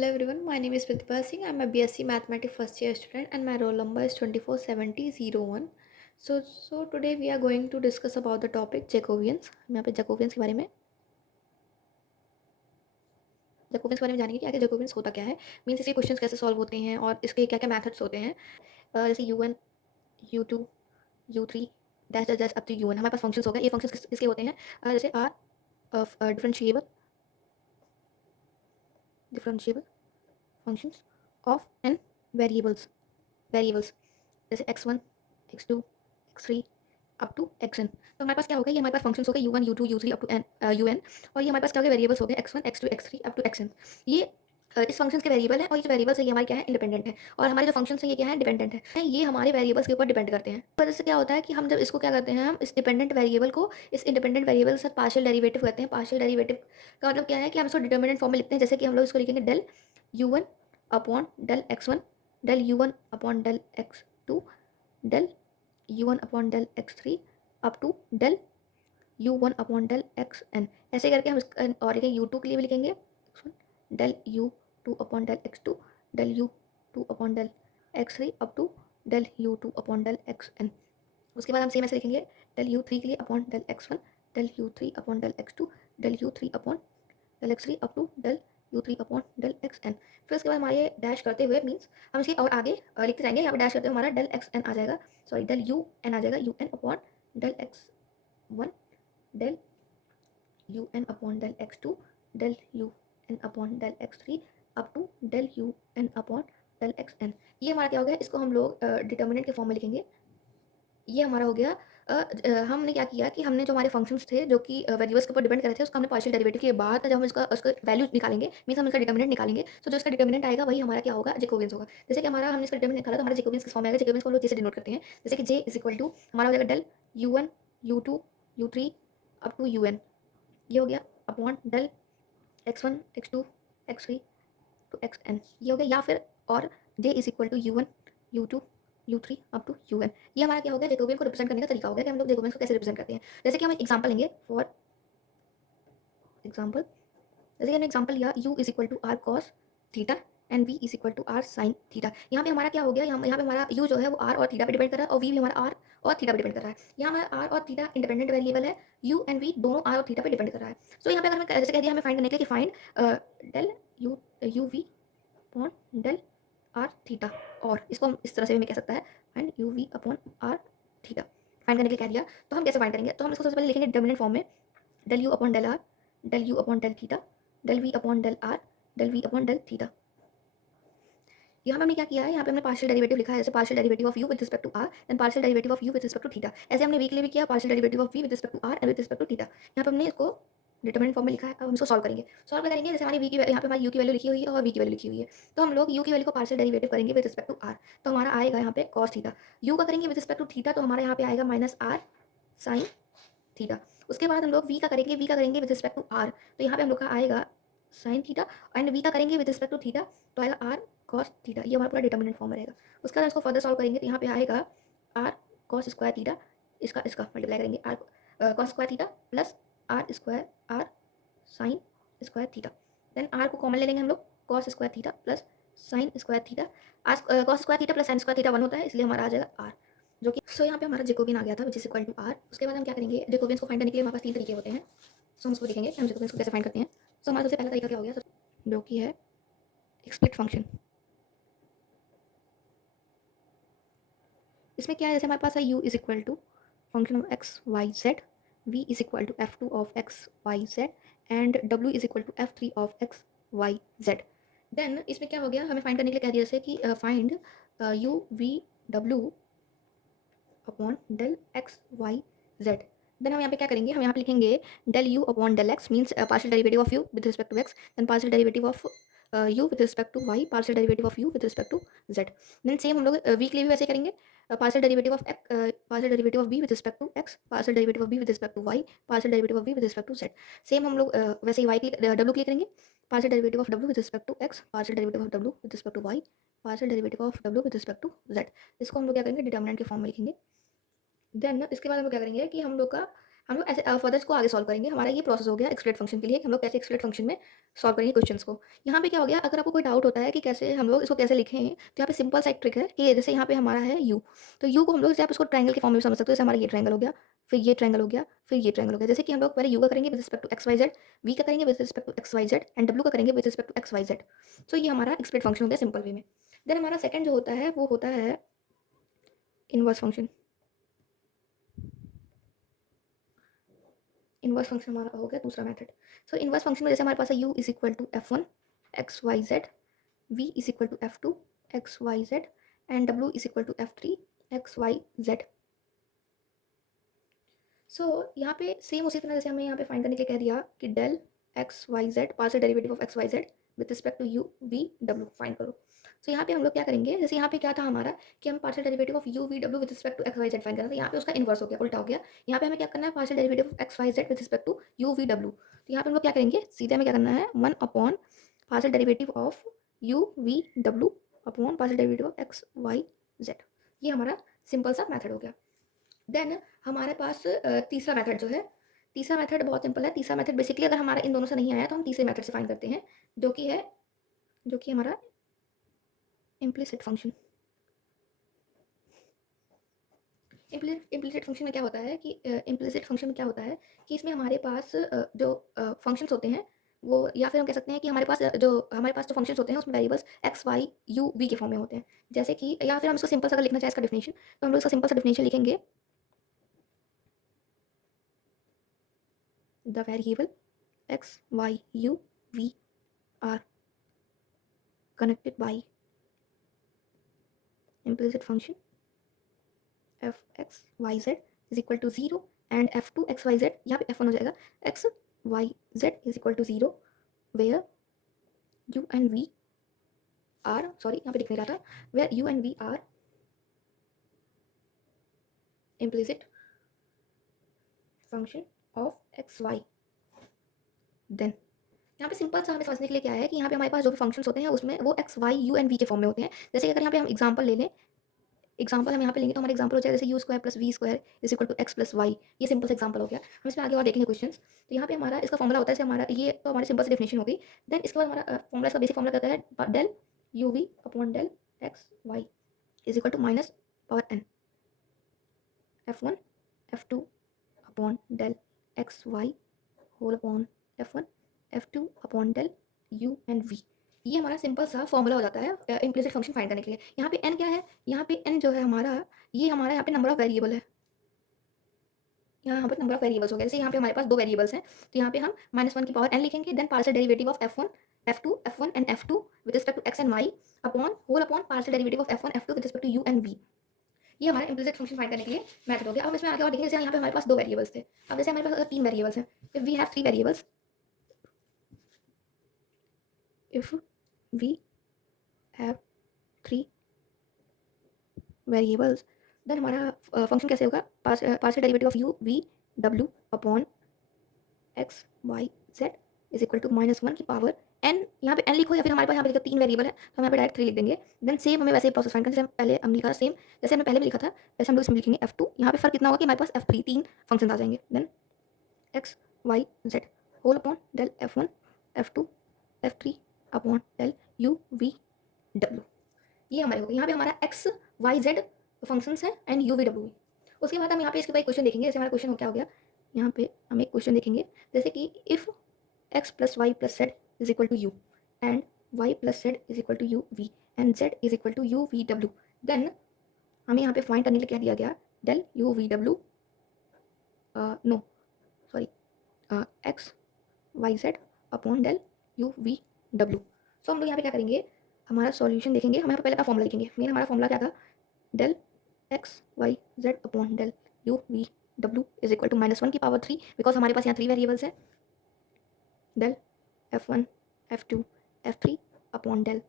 Hello everyone, my name is Pratibha Singh. I'm a BSc Mathematics first year student and my roll number is 247001. So today we are going to discuss about the topic Jacobians. हम यहाँ पे Jacobians के बारे में जानेंगे कि आखिर Jacobians होता क्या है, मीन्स इसके क्वेश्चंस कैसे सॉल्व होते हैं और इसके क्या क्या मेथड्स होते हैं। जैसे U1, U2, U3 dash dash dash up to UN हमारे पास फंक्शंस हो गए। ये फंक्शंस किसके होते हैं, जैसे are differentiable functions of n variables जैसे x1, x2, x3 up to xn। तो हमारे पास क्या होगा, ये हमारे पास फंक्शंस हो गए u1, u2, u3 up to n un, और ये हमारे पास क्या हो गया, वेरिएबल्स हो गए x1, x2, x3 up to xn। ये इस फंक्शंस के वेरिएबल है और ये जो वेरिएबल्स है ये हमारे क्या है, इंडिपेंडेंट है, और हमारे जो फंक्शंस है ये क्या है, डिपेंडेंट है। ये हमारे वेरिएबल्स के ऊपर डिपेंड करते हैं। तो इससे क्या होता है कि हम जब इसको क्या करते हैं, हम इस डिपेंडेंट वेरिएबल को इस इंडिपेंडेंट वेरिएबल के साथ पार्शियल डेरिवेटिव करते हैं। पार्शियल डेरिवेटिव का मतलब क्या है कि हम इसको डिटर्मिनेंट फॉर्म में लिखते हैं। जैसे कि हम लोग इसको लिखेंगे del u1 upon del x1, del u1 upon del x2, del u1 upon del x3 up to del u1 upon del xn। ऐसे करके हम और u2 के लिए भी लिखेंगे del u2 upon del x2, del u2 upon del x3 up to del u2 upon del xn। उसके बाद हम सेम ऐसे लिखेंगे डेल u3 के लिए upon del x1, del u3 upon del x2, del u3 upon del x3 up to del u3 upon del xn। फिर उसके बाद हमारे डैश करते हुए मीन्स हम इसके और आगे लिखते जाएंगे। यहाँ पे डैश करते हुए हमारा डेल xn आ जाएगा, सॉरी डेल un आ जाएगा, un upon del x1, del un upon del x2, del un upon del x3 up to del un upon del xn। ये हमारा क्या हो गया, इसको हम लोग डिटर्मिनेंट के फॉर्म में लिखेंगे। ये हमारा हो गया। हमने क्या किया कि हमने जो हमारे फंक्शंस थे जो कि वेरिएबल्स के ऊपर डिपेंड कर रहे थे, उसका हमने पार्शियल डेरिवेटिव के बाद जब हम इसका उसका वैल्यू निकालेंगे, मीन्स हम इसका डिटर्मिनेंट निकालेंगे, तो जो इसका डिटर्मिनेंट आएगा वही हमारा क्या होगा, जैकोबियंस होगा। जैसे कि हमारा हमने इसका डिटर्मिनेंट निकाला तो हमारा जैकोबियंस किस फॉर्म में आएगा, जैकोबियंस को हम लोग जैसे डिनोट करते हैं, जैसे कि j इज इक्वल टू हमारा हो जाएगा del u1, u2, u3 up to un। ये हो गया upon del x1, x2, x3 to xn। ये हो गया, या फिर और j is equal to u1, u2, u3 up to un। ये हमारा क्या हो गया, जैकोबियन को रिप्रेजेंट करने का तरीका हो गया कि हम लोग जैकोबियन को कैसे रिप्रेजेंट करते हैं। जैसे कि हम एक एग्जांपल लेंगे, फॉर एग्जांपल जैसे कि हमने एग्जांपल लिया u is equal to r cos theta and v is equal to r sine theta. यहाँ पे हमारा क्या हो गया, यहाँ पे हमारा u जो है वो r और थीटा पे डिपेंड कर रहा है, और v भी हमारा r और थीटा पे डिपेंड कर रहा है। यहाँ हमारा r और थीटा इंडिपेंडेंट वेरिएबल है, u एंड v दोनों r और थीटा पे डिपेंड कर रहा है। सो यहाँ पे अगर हमें जैसे कह दिया हमें फाइंड करने के लिए कि find del u v upon del r theta, और इसको हम इस तरह से भी कह सकता है find u v upon r theta. Find करने के लिए कह दिया तो हम कैसे फाइंड करेंगे, तो हम इसको सबसे पहले लिखेंगे डिटर्मिनेंट फॉर्म में, del u upon del r, del u upon del theta, del v upon del r, del v upon del theta. यहाँ पे हमने क्या किया है, यहाँ पे हमने पार्शियल डेरिवेटिव लिखा है, जैसे partial derivative of u with respect to r then partial derivative of u with respect to theta. ऐसे हमने वी के लिए भी किया, partial derivative of v with respect to r and with respect to theta. यहाँ पे हमने इसको डिटरमिनेंट फॉर्म में लिखा है। अब हम इसको सॉल्व करेंगे, सॉल्व करेंगे जैसे हमारी वी की यहाँ पे हमारी यू की वैल्यू लिखी हुई है और वी की वैल्यू लिखी हुई है, तो हम लोग यू की वैल्यू को पार्शियल डेरिवेटिव करेंगे विद रिस्पेक्ट टू आर, तो हमारा आएगा यहाँ पे कॉस थीटा। यू का करेंगे विद रिस्पेक्ट टू थीटा, तो हमारे यहाँ पे आएगा माइनस आर साइन थीटा। उसके बाद हम लोग वी का करेंगे विद रिस्पेक्ट टू आर, तो यहाँ पे हम लोग का आएगा साइन थीटा, एंड वी का करेंगे विद रिस्पेक्ट टू थीटा, तो आएगा आर कॉस थीटा। ये हमारा पूरा डिटर्मिनेंट फॉर्म रहेगा। उसके बाद इसको फर्दर सॉल्व करेंगे तो यहाँ पे आएगा आर कॉस स्क्वायर थीटा, इसका इसका मल्टीप्लाई करेंगे r cos square theta plus r square r sine square theta. Then r को कॉमन ले लेंगे हम लोग, cos square theta plus sine square theta. R cos square theta plus sine square theta 1 होता है, इसलिए हमारा आ जाएगा आर, जो कि सो यहाँ पे हमारा जैकोबियन आ गया था which is equal to r. उसके बाद हम क्या करेंगे, जैकोबियंस को फाइंड करने के लिए हमारे पास 3 तरीके होते हैं, सो हम उसको देखेंगे कि हम जैकोबियंस को कैसे फाइंड करते हैं। सो हमारा सबसे पहला तरीका क्या हो गया, जो कि है स्प्लिट फंक्शन। इसमें क्या है, जैसे हमारे पास है u is equal to function of x Y z, v is equal to f2 of x Y Z and w is equal to f3 of x Y z. Then इसमें क्या हो गया, हमें फाइंड करने के लिए कह दिया जैसे कि find u v w upon del x Y z. Then हम यहाँ पे क्या करेंगे, हम यहाँ पे लिखेंगे del u upon del x means partial derivative of u with respect to x, then partial derivative of u with respect to Y, partial derivative of u with respect to z. Then same हम लोग v के लिए भी वैसे करेंगे, partial derivative of partial derivative of v with respect to x, partial derivative of v with respect to Y, partial derivative of v with respect to z. Same हम लोग वैसे ही वाई के डब्ल्यू के लिए करेंगे, partial derivative of W with respect to x, partial derivative of W with respect to Y, partial derivative of W with respect to Z. इसको हम लोग क्या करेंगे, डिटर्मिनेंट के फॉर्म में लिखेंगे। देन इसके बाद हम लोग क्या करेंगे कि हम लोग का हम लोग ऐसे फर्दर इसको आगे सॉल्व करेंगे। हमारा ये प्रोसेस हो गया एक्सक्लूड फंक्शन के लिए कि हम लोग कैसे एक्सक्लूड फंक्शन में सॉल्व करेंगे क्वेश्चंस को। यहाँ पे क्या हो गया, अगर आपको कोई डाउट होता है कि कैसे हम लोग इसको कैसे लिखें, तो यहाँ पे सिंपल सा एक ट्रिक है कि जैसे यहाँ पे हमारा है यू, तो यू को हम लोग जैसे आप इसको ट्रायंगल के फॉर्म में भी समझ सकते हो। जैसे हमारा ये ट्रायंगल हो गया, फिर ये ट्रायंगल हो गया, फिर ये ट्रायंगल हो गया। जैसे कि हम लोग पहले यू का करेंगे with respect to x Y Z, V का करेंगे with respect to x Y Z and W का करेंगे with respect to x Y Z. So ये हमारा एक्सक्लूड फंक्शन हो गया सिंपल वे में। देन हमारा सेकंड जो होता है वो होता है इनवर्स फंक्शन। इनवर्स फंक्शन हमारा हो गया दूसरा मेथड। सो इनवर्स फंक्शन में जैसे हमारे पास है u is equal to F one X Y Z, V is equal to F two x Y Z and W is equal to F three X Y Z. So यहाँ पे same उसी तरह जैसे हमें यहाँ पे फाइंड करने के लिए कह दिया कि del x Y z partial derivative of x Y z with respect to u we डब्ल्यू फाइंड करो। सो यहाँ पे हम लोग क्या करेंगे, जैसे यहाँ पे क्या था हमारा कि हम partial derivative of u we डब्ल्यू with respect to x Y z find करना था, यहाँ पे उसका इन्वर्स हो गया, उल्टा हो गया। यहाँ पे हमें क्या करना है, partial derivative of x Y z with respect to u we डब्ल्यू। तो यहाँ पे हम लोग क्या करेंगे, सीधे हमें क्या करना है, one upon partial derivative of u we डब्ल्यू upon partial derivative of x Y z. ये हमारा सिंपल सा मैथड हो गया। देन हमारे पास तीसरा मेथड जो है, तीसरा मेथड बहुत सिंपल है। तीसरा मेथड बेसिकली अगर हमारा इन दोनों से नहीं आया तो हम तीसरे मेथड से फाइंड करते हैं, जो कि हमारा इम्प्लिसिट फंक्शन। इम्प्लिसिट फंक्शन में क्या होता है कि इम्प्लिसिट फंक्शन में क्या होता है कि इसमें हमारे पास जो फंक्शंस होते हैं वो, या फिर हम कह सकते हैं कि हमारे पास जो फंक्शंस होते हैं उसमें variables x y u v के फॉर्म में होते हैं। जैसे कि, या फिर हम इसको सिंपल सा अगर लिखना चाहें इसका डिफिनेशन, तो हम लोग इसका सिंपल सा डिफिनेशन लिखेंगे, the variable x y u v are connected by implicit function f x y z is equal to 0 and f2 x y z, यहाँ पे f1 हो जाएगा, x y z is equal to 0 where u and v are, sorry यहाँ पे लिख नहीं रहा था, where u and v are implicit function of x y। Then यहाँ पे सिंपल सा हमें समझने के लिए क्या है कि यहाँ पे हमारे पास जो भी फंक्शंस होते हैं उसमें वो x y u and v के फॉर्म में होते हैं। जैसे कि अगर यहाँ पे हम एग्जांपल ले लें, एग्जांपल हम यहाँ पे लेंगे तो हमारा एग्जांपल हो जाएगा जैसे u square plus v square is equal to x plus y. ये सिंपल सा एग्जांपल हो गया। हम इसमें आगे और देखेंगे क्वेश्चंस। तो यहाँ पे हमारा इसका फॉर्मूला होता है, जैसे हमारा ये तो हमारी सिंपल सी डेफिनेशन हो गई। देन इसके बाद हमारा फॉर्मूला, इसका बेसिक फॉर्मूला कहता है del you v upon del x y is equal to minus power n f one f two upon del x y whole upon f one f two upon del u and v. ये हमारा simple सा formula हो जाता है implicit function find करने के लिए। यहाँ पे n क्या है, यहाँ पे n जो है हमारा, ये हमारा यहाँ पे नंबर ऑफ वेरिएबल है। यहाँ पर नंबर ऑफ वेरिएबल्स हो गए। जैसे यहाँ पे हमारे पास दो वेरिएबल्स हैं, तो यहाँ पे हम -1 की पावर n लिखेंगे। Then partial derivative of f1 f2 f1 and f2 with respect to x and y upon whole upon partial derivative of f1 f2 with respect to u and v। ये हमारा implicit function find करने के लिए method हो गया। अब इसमें आगे और देखेंगे, जैसे यहाँ पे हमारे पास दो वेरिएबल्स थे, अब जैसे हमारे पास अगर तीन वेरिएबल्स हैं, if we have three variables, if we have three variables, then हमारा फंक्शन कैसे होगा, partial derivative of u we डब्ल्यू upon x Y z is equal to -1 की पावर n। यहाँ पे n लिखो या फिर हमारे पास यहाँ पे लिखा तीन वेरिएबल है तो हम यहाँ पे डायरेक्ट 3 लिख देंगे। देन सेम हमें वैसे प्रोसेस फाइंड करना, जैसे पहले हम लिखा सेम, जैसे हमने पहले भी लिखा था वैसे हम लोग इसमें लिखेंगे f2। यहाँ पे फर्क कितना होगा कि हमारे पास f3 तीन फंक्शन आ जाएंगे। Then x Y z whole upon del f1 f2 f3 upon del u v w। ये हमारे हो गए। यहाँ पे हमारा एक्स वाई जेड फंक्शंस हैं एंड यू वी डब्ल्यू। उसके बाद हम यहाँ पे इसके बाद क्वेश्चन देखेंगे। जैसे हमारा क्वेश्चन क्या हो गया, यहाँ पे हम एक क्वेश्चन देखेंगे, जैसे कि if x plus y plus z is equal to u and y plus z is equal to u v and z is equal to u we डब्ल्यू। देन हमें यहाँ पे फाइंड करने के लिए क्या दिया गया, del you we W, no sorry, X Y Z upon del you we W. So हम लोग यहाँ पे क्या करेंगे, हमारा सॉल्यूशन देखेंगे। हम यहाँ पे पहले अपना फॉर्मूला लिखेंगे। मेन हमारा फॉर्मूला क्या था, del x Y Z upon del you we डब्ल्यू इज इक्वल टू -1 की पावर 3, बिकॉज हमारे पास यहाँ 3 वेरिएबल्स हैं, del f1 f2 f3 upon del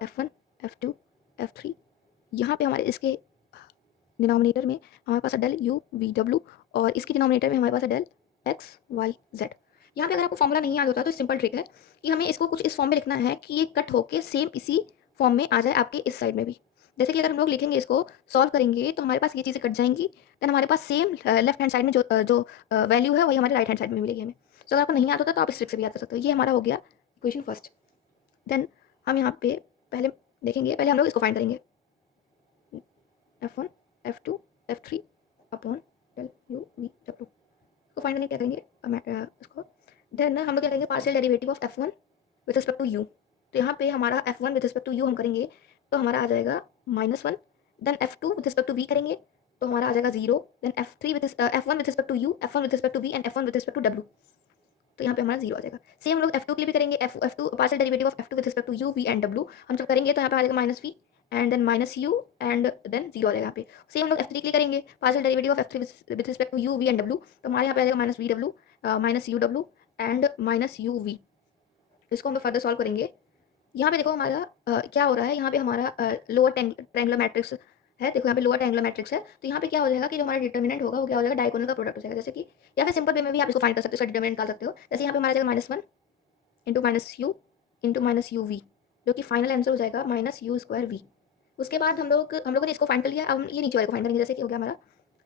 f1 f2 f3। यहाँ पे हमारे इसके डिनोमिनेटर में हमारे पास है डेल यू वी डब्ल्यू और इसके डिनोमिनेटर में हमारे पास है डेल एक्स वाई जेड। यहाँ पे अगर आपको फॉर्मूला नहीं याद होता तो सिंपल ट्रिक है कि हमें इसको कुछ इस फॉर्म में लिखना है कि ये कट होके सेम इसी फॉर्म में आ जाए आपके इस साइड में भी। जैसे कि अगर हम लोग लिखेंगे इसको सॉल्व करेंगे तो हमारे पास ये चीज़ें कट जाएंगी, देन हमारे पास सेम लेफ्ट हैंड साइड में जो वैल्यू है वही हमारे राइट हैंड साइड में मिलेगी हमें। तो अगर आपको नहीं आता होता तो आप इस ट्रिक से भी याद कर सकते हो। ये हमारा हो गया इक्वेशन फर्स्ट। देन हम यहाँ पे पहले देखेंगे, पहले हम लोग इसको फाइंड करेंगे F1 F2 F3 upon del you we डब्ल्यू को फाइंड करने क्या करेंगे इसको। देन हम लोग क्या करेंगे partial derivative of F1 with respect to u। तो यहाँ पे हमारा F1 with respect to u हम करेंगे तो हमारा आ जाएगा -1। Then F2 with respect to v करेंगे तो हमारा आ जाएगा 0। Then F3 with F1 with respect to u, F1 with respect to v and F1 with respect to w। तो यहाँ पे हमारा 0 आ जाएगा। सेम हम लोग F2 के लिए भी करेंगे, F2 partial derivative of F2 with respect to u v and w हम जब करेंगे तो यहाँ पे आ जाएगा -v and then -u and then 0 आ जाएगा यहाँ पे। सेम हम लोग F3 के लिए करेंगे partial derivative of F3 with respect to u v and w, तो हमारे यहाँ पे आ जाएगा -vw -uw एंड -uv। इसको हम लोग फर्दर सॉल्व करेंगे। यहाँ पे देखो हमारा क्या हो रहा है, यहाँ पे हमारा लोअर ट्रायंगुलर मैट्रिक्स है। देखो यहाँ पे लोअर ट्रायंगुलर मैट्रिक्स है, तो यहाँ पे क्या हो जाएगा कि जो हमारा डिटर्मिनेंट होगा वो क्या हो जाएगा, डायगोनल का प्रोडक्ट हो जाएगा। जैसे कि या फिर सिंपल वे में भी आप इसको फाइंड कर सकते हो, इसका डिटर्मिनेंट निकाल सकते हो। जैसे यहाँ पे हमारा जाएगा -1 इंटू -u इंटू -uv, जो कि फाइनल आंसर हो जाएगा -u²v। उसके बाद हम लोगों ने इसको फाइंड कर लिया। अब हम ये नीचे वाले को फाइंड करेंगे। जैसे कि हो गया हमारा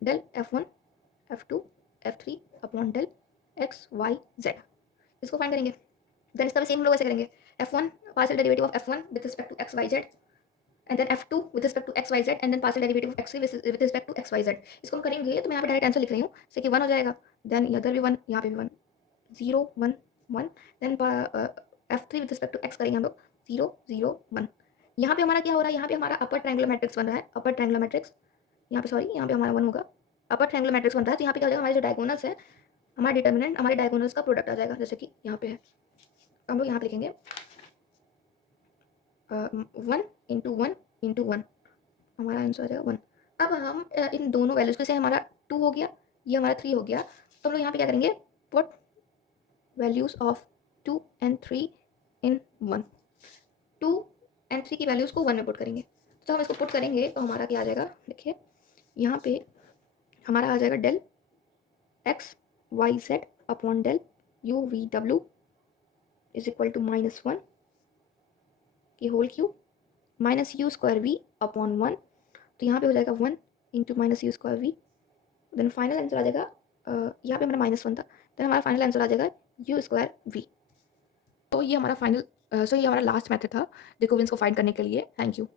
del F1 F2 F3 upon del x Y z, इसको फाइंड करेंगे। देन इसका भी सेम हम लोग ऐसे करेंगे F1 partial derivative of F1 with respect to x y z and then F2 with respect to x y z and then partial derivative of x3 with respect to x y z। इसको हम करेंगे तो मैं यहाँ पे direct answer लिख रही हूँ, जैसे कि 1 हो जाएगा, देन इधर भी 1, यहाँ पे भी 1, 0 1 1, then F3 with respect to x करेंगे हम लोग 0 0 1। यहाँ पे हमारा क्या हो रहा है, यहाँ पे हमारा अपर ट्रायंगुलर मैट्रिक्स बन रहा है, अपर ट्रायंगुलर मैट्रिक्स। यहाँ पे सॉरी, यहाँ पे हमारा 1 होगा, अपर ट्रायंगुलर मैट्रिक्स बन रहा है। तो यहाँ पे क्या हो जाएगा, हमारे जो डायगोनल्स है, हमारा डिटर्मिनेंट हमारे डायगोनल्स का प्रोडक्ट आ जाएगा, जैसे कि यहाँ पे है। तो हम लोग यहाँ पे लिखेंगे 1 इंटू 1 इंटू 1, हमारा आंसर आ जाएगा 1। अब हम इन दोनों वैल्यूज़ को, से हमारा 2 हो गया, ये हमारा 3 हो गया, तो हम लोग यहाँ पे क्या करेंगे, put values of 2 and 3 in 1। 2 and 3 की वैल्यूज़ को 1 में पुट करेंगे। तो हम इसको पुट करेंगे तो हमारा क्या आ जाएगा, देखिए यहाँ पे हमारा आ जाएगा del x Y Z upon del you we डब्ल्यू इज इक्वल टू -1 की होल क्यूब -u²v अपॉन 1। तो यहाँ पे हो जाएगा 1 into -u²v। Then final answer आ जाएगा, यहाँ पे हमारा -1 था, देन हमारा फाइनल आंसर आ जाएगा u²v। तो ये हमारा फाइनल ये हमारा लास्ट मेथड था जैकोबियंस को फाइंड करने के लिए। Thank you.